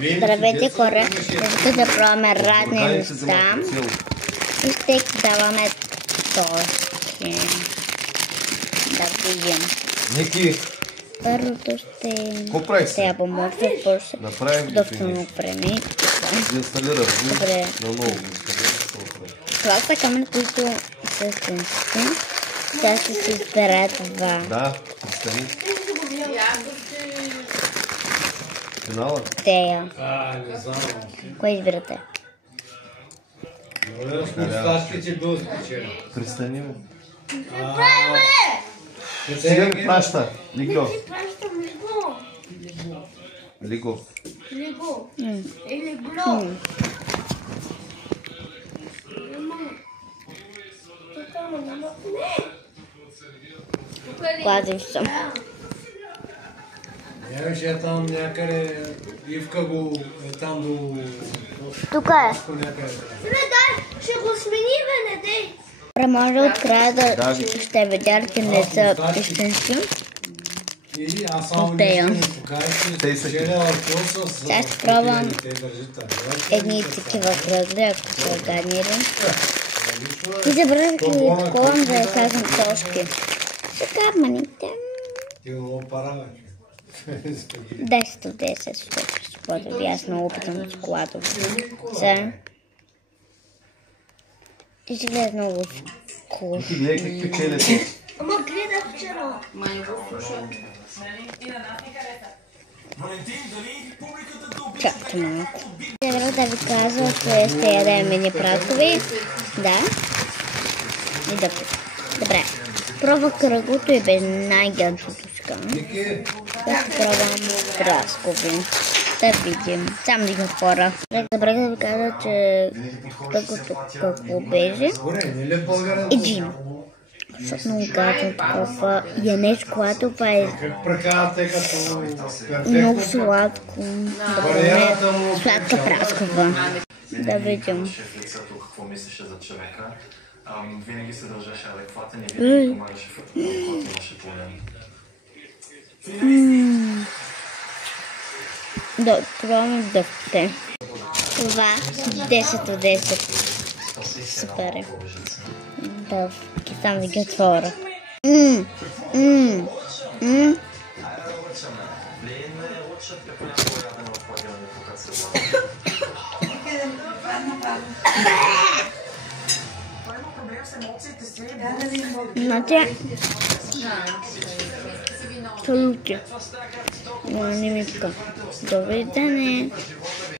Здравейте хора, днес да пробваме разни неща и ще даваме точки. Да видим. Ники! Първото ще я помогна после собствено време. Добре. Това са камъни, които са стенски. Тя ще се избере това. Да, представи. Финала? Тея. Не знам. Кое избирате? Пристани ме. Правиме! Сега ми праща. Лиго. Пращам Лиго. Лиго. Лиго. Или Гло. Клазим съм. Нямаше е там някъде, Ивка го е там до... Тук е. Ще го смениме, не дей. Може от края да ще видя, че не са истински. И аз само нещо не покажа, че вчера въпроса Сега ще пробвам едни такива кръгли, ако са органирани. И забравих да ги отковам, за да кажем точки. Сега маните. Ти много парава. 10 от 10, защото аз много опитам от шоколадово. Сега. И ще гледа много вкусно. Ти гледай как печелите. Ама гледах вчера. Чакайте малко. Трябва да ви казва, кое ще ядем мини пракови. Да. И да. Добре. Пробвах кръгото и бе най-гънтото сега. Сега ще пробвам праскови. Да видим. Сам да ги отворя. Забрах да ви кажа, че кръгото какво беше. Един. Защото много гадно такова. Яне шоколадо, това е много сладко. Да бъде сладка праскова. Да видим. Какво мислеше за човека. Винаги се държеше адекватен и винаги помагаше в когато имаше проблем. Да, пробвам дъвките. Това 10 от 10. Супер е. Дъвки, там да ги отворя. Знаете, салути. Но не ми така. Довиждане.